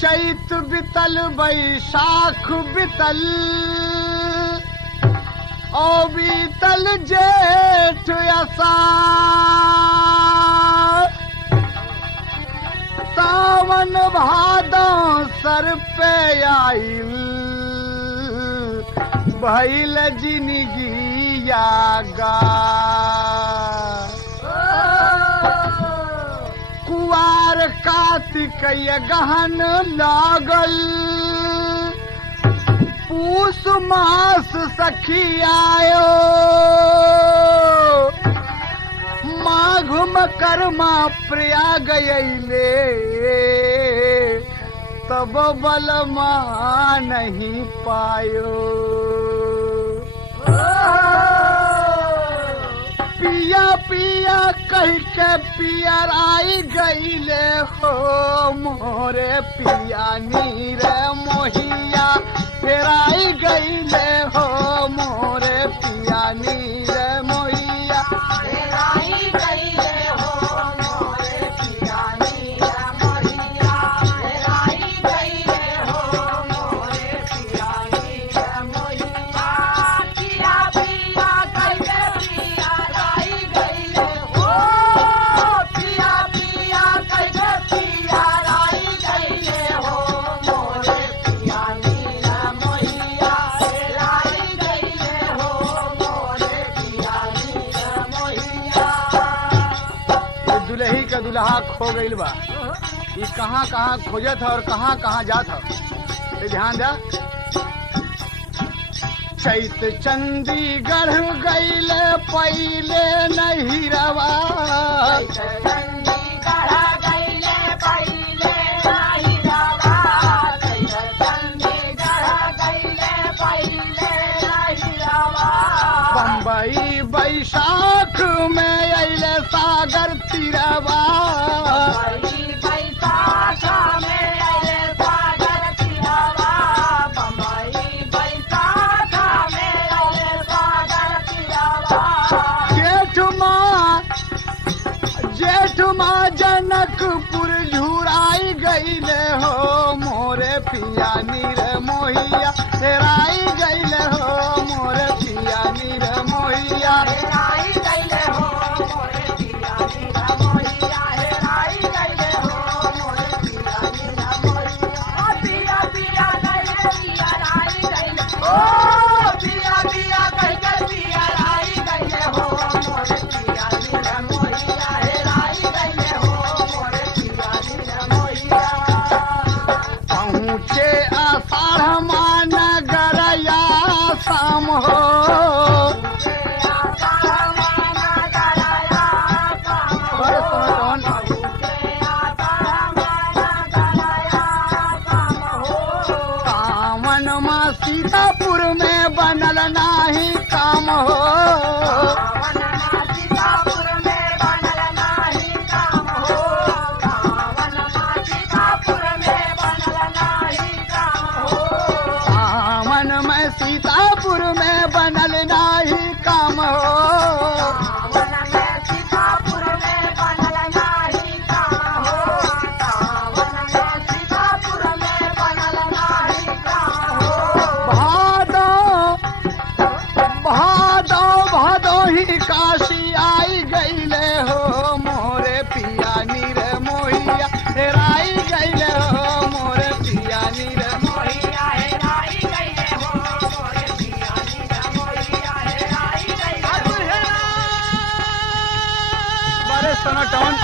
चैत बितल बैसाख बितल ओ बीतल जेठ अषाढ़ सावन भादो सर पे आइल भइल जिंदगी यागा कुआर कार्तिक गहन लागल पूस मास सखी आयो माघ मकरमा प्रयाग अइले तब बलमा नहीं पायो पिया पिया कह के पियराई गईले हो मोरे पिया नीर मोहिया फेराई गईले हो मोरे पिया नीर मोहिया फेराई गईले हो मोरे पिया नीर मोहिया फेराई गईले हो मोरे पिया नीर मोहिया पिया पिया कह के पियराई गईले हो पिया पिया कह के पियराई गईले हो मोरे पिया नीर मोहिया फेराई गईले हो मोरे पिया नीर मोहिया। दुल्ही का दुल्हा खो गईल बा ये कहाँ कहाँ खोजत है और कहाँ कहाँ जात है ये ध्यान दा। चैत चंडीगढ़ गईले पहले नहीं रवा बम्बई बैसाख में अइले सागर तिरवा जेठ माँ जनकपुर झुराई गईले हो मोरे पिया नीर मोहिया हेराई गईले हो मोरे पिया नीर मोहिया हेराई गईले हो मोरे पिया नीर मोहिया हेराई गईले हो मोरे पिया नीर मोहिया पिया पिया गईले पिया राई गईले ओ पिया पिया गईले पिया राई गईले हो मोरे पिया नीर मोहिया हेराई गईले हो मोरे पिया नीर मोहिया। पहुँचे आषाढ़ मान गरया शाम हो कामन माँ सीतापुर में बनल नाही काम हो सीतापुर में बनल नाही काम हो सीतापुर में बनल नाही काम हो सीतापुर में बनल नाही काम हो भादो भादो ही काशी आई गईले हो मोरे पिया नीर मोहिया हेराई गईले हो मोरे पिया नीर मोहिया हेराई गईले हो मोरे पिया नीर मोहिया हेराई गईले बारे सनाटन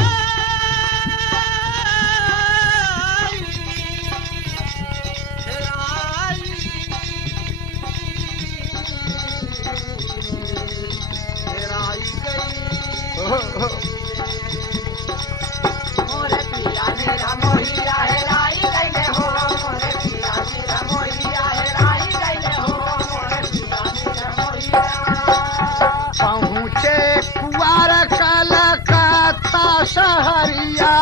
मोरे पिया नीर मोहिया हेराई गईले हो मोरे पिया नीर मोहिया हेराई गईले हो मोरे पिया नीर मोहिया। पहुँचे कुआर कलकत्ता शहरिया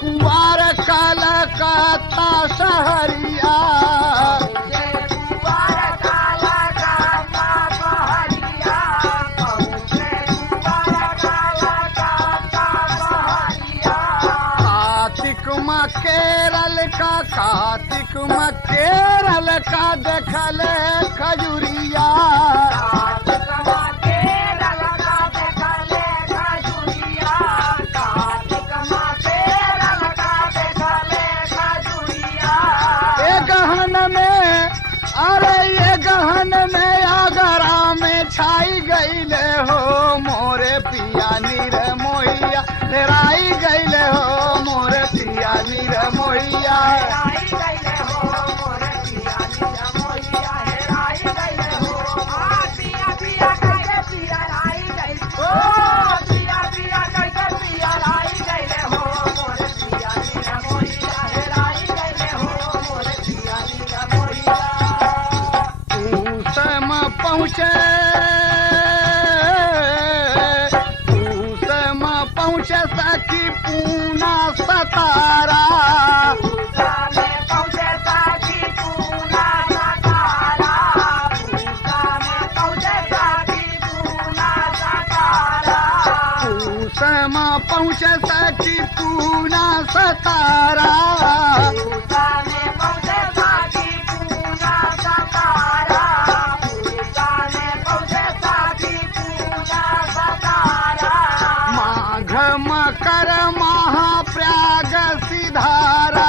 कुआर कलकत्ता शहरिया का कार्तिक में केरल का देखल खजुरिया ये गहन में अरे ये गहन में आगरा में छाई गईले हो मोरे पिया नीर मोहिया हेराई गईले हो मोरे पिया नीर मोहिया पहुँचे सखी पूना सतारा पहुँचे सखी पूना सतारा मकर महाप्रयाग सिधारा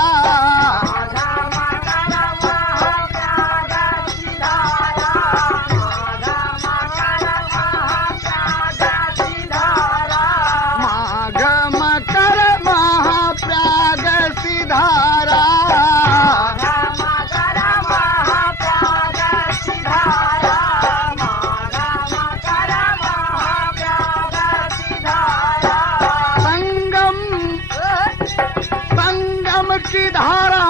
माघ मकर महाप्रयाग सिधारा की धारा